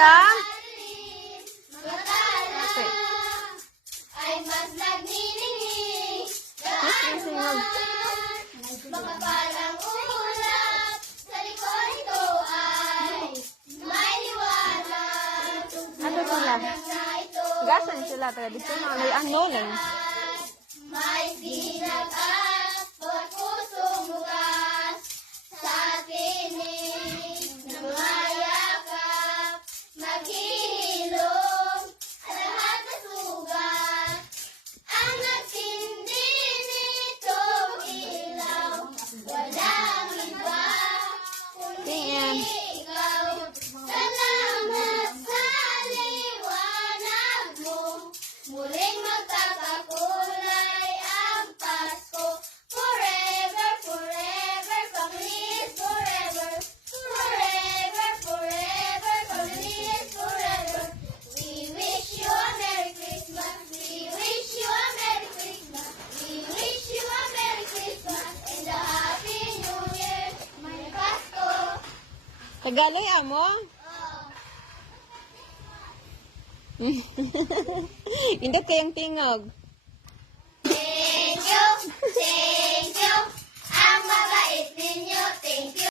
siyang Matala ay mas nagniningning. singog. Baka parang ulap sa likod nito ay may liwanag. Ano sila? Na ito Gasan sila tradisyonal. Ay ano lang. may sinag at pusong bukas sa tinig na mayakap, maghihilom ang lahat na sugat. Ang nagsindi nitong ilaw, walang iba kundi ikaw. Salamat sa liwanag mo, muling magkakakulay ang Pasko. Forever, forever, families forever. Forever, forever, families forever. We wish you a Merry Christmas. We wish you a Merry Christmas. We wish you a Merry Christmas and a Happy New Year. May Pasko. Tagalay amo. Hindi kayang tingog. Thank you, thank you. Ang mabait ninyo, thank you.